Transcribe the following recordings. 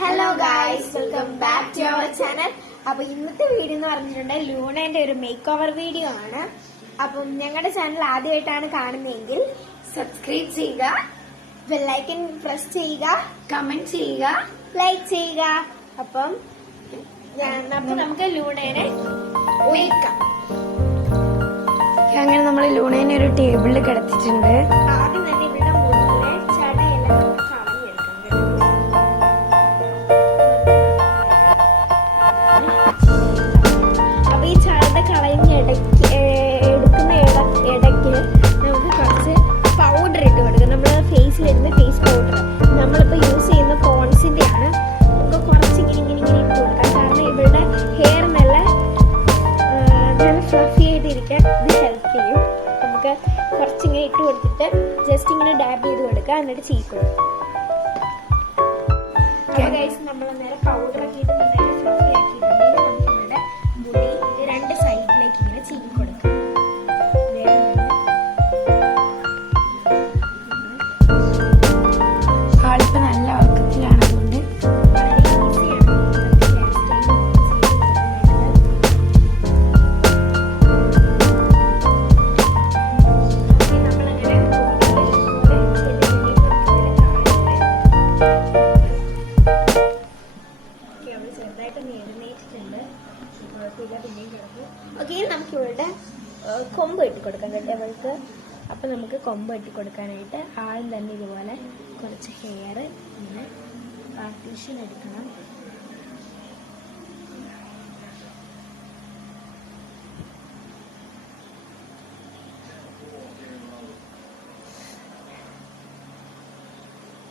Hello guys, welcome back to our channel. അപ്പൊ ഇന്നത്തെ video എന്ന് പറഞ്ഞിട്ടുണ്ട് ലൂണേന്റെ ഒരു മേക്ക് ഓവർ വീഡിയോ ആണ്. അപ്പം ഞങ്ങളുടെ ചാനൽ ആദ്യമായിട്ടാണ് കാണുന്നതെങ്കിൽ സബ്സ്ക്രൈബ് ചെയ്യുക, ബെല്ലൈക്കൻ പ്രസ് ചെയ്യുക, കമന്റ് ചെയ്യുക, ലൈക്ക് ചെയ്യുക. അപ്പം നമുക്ക് ലൂണേനെ ഒരുക്കാം. അങ്ങനെ നമ്മൾ ലൂണേനെ ഒരു ടേബിളിൽ കിടത്തിയിട്ടുണ്ട്. ആദ്യം തന്നെ ഇവിടെ മുകളിലെ ചടയെല്ലാം നമുക്ക് കളഞ്ഞെടുക്കാം. അപ്പൊ ഈ ചട കളഞ്ഞ് എടുക്കുന്ന ഇടയ്ക്ക് നമുക്ക് കുറച്ച് പൗഡർ ഇട്ട് കൊടുക്കാം. നമ്മൾ ഫേസിലിടുന്ന ഫേസ് പൗഡർ നമ്മളിപ്പോ യൂസ് ചെയ്യുന്ന പോൺസിന്റെ ആണ്. നമുക്ക് കുറച്ച് ഇങ്ങനെ ഇട്ട് കൊടുക്കാം. കാരണം ഇവരുടെ ഹെയർ നല്ല ഫ്ലഫി ആയിട്ടിരിക്കാൻ ഇത് ഹെൽപ്പ് ചെയ്യും. നമുക്ക് കുറച്ചിങ്ങനെ ഇട്ട് കൊടുത്തിട്ട് ജസ്റ്റ് ഇങ്ങനെ ഡാബ് ചെയ്ത് കൊടുക്കുക, എന്നിട്ട് ചീക്ക് കൊടുക്കുക. അപ്പൊ ഗൈസ് നമ്മൾ നേരെ പൗഡർ ഒക്കെ ഇട്ട് നന്നായിട്ട് ഫ്ലഫി ആക്കിയിട്ടുണ്ടെങ്കിൽ നമുക്ക് ഇവിടെ മുടി രണ്ട് സൈഡിലേക്ക് ഇങ്ങനെ ചീക്കി കൊടുക്കാം. ആളിപ്പോ നല്ല ഉറക്കത്തിലാണ്, അതുകൊണ്ട് നമുക്ക് ഇവളുടെ കൊമ്പ് ഇട്ട് കൊടുക്കാം കേട്ടോ അവൾക്ക്. അപ്പൊ നമുക്ക് കൊമ്പ് ഇട്ട് കൊടുക്കാനായിട്ട് ആദ്യം തന്നെ ഇതുപോലെ കുറച്ച് ഹെയർ ഇങ്ങനെ പാർട്ടീഷൻ എടുക്കണം.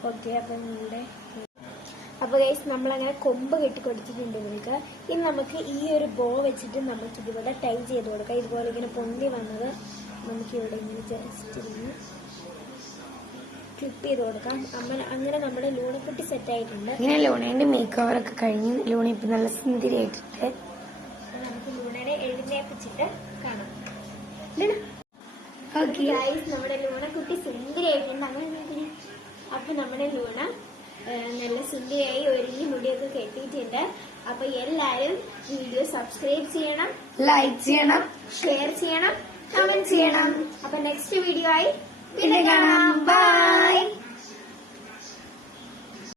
ഓക്കെ, അപ്പൊ ഗൈസ് നമ്മളങ്ങനെ കൊമ്പ് കെട്ടി കൊടുത്തിട്ടുണ്ട് ഇവൾക്ക്. ഇനി നമുക്ക് ഈ ഒരു ബോ വെച്ചിട്ട് നമുക്ക് ഇതിവിടെ ടൈ ചെയ്ത് കൊടുക്കാം. ഇതുപോലെ ഇങ്ങനെ പൊന്തി വന്നത് നമുക്ക് ഇവിടെ ഇങ്ങനെ ജസ്റ്റ് ഇങ്ങനെ ക്ലിപ്പ് ചെയ്ത് കൊടുക്കാം. അങ്ങനെ നമ്മുടെ ലൂണക്കുട്ടി സെറ്റ് ആയിട്ടുണ്ട്. ഇങ്ങനെ ലൂണേന്റെ മേക്ക് ഓവർ ഒക്കെ കഴിഞ്ഞ് ലൂണ ഇപ്പൊ നല്ല സുന്ദരിയായിട്ടുണ്ട്. നമുക്ക് ലൂണയുടെ എഴുന്നേപ്പിച്ചിട്ട് കാണാം. നമ്മുടെ ലൂണക്കുട്ടി സുന്ദരിയായിട്ടുണ്ട്. അങ്ങനെ അപ്പൊ നമ്മുടെ ലൂണ നല്ല സുന്ദരിയായി ഒരുങ്ങി മുടിയൊക്കെ കെട്ടിയിട്ടുണ്ട്. അപ്പൊ എല്ലാരും വീഡിയോ സബ്സ്ക്രൈബ് ചെയ്യണം, ലൈക്ക് ചെയ്യണം, ഷെയർ ചെയ്യണം, കമന്റ് ചെയ്യണം. അപ്പൊ നെക്സ്റ്റ് വീഡിയോ ആയി പിന്നെ കാണാം. ബൈ.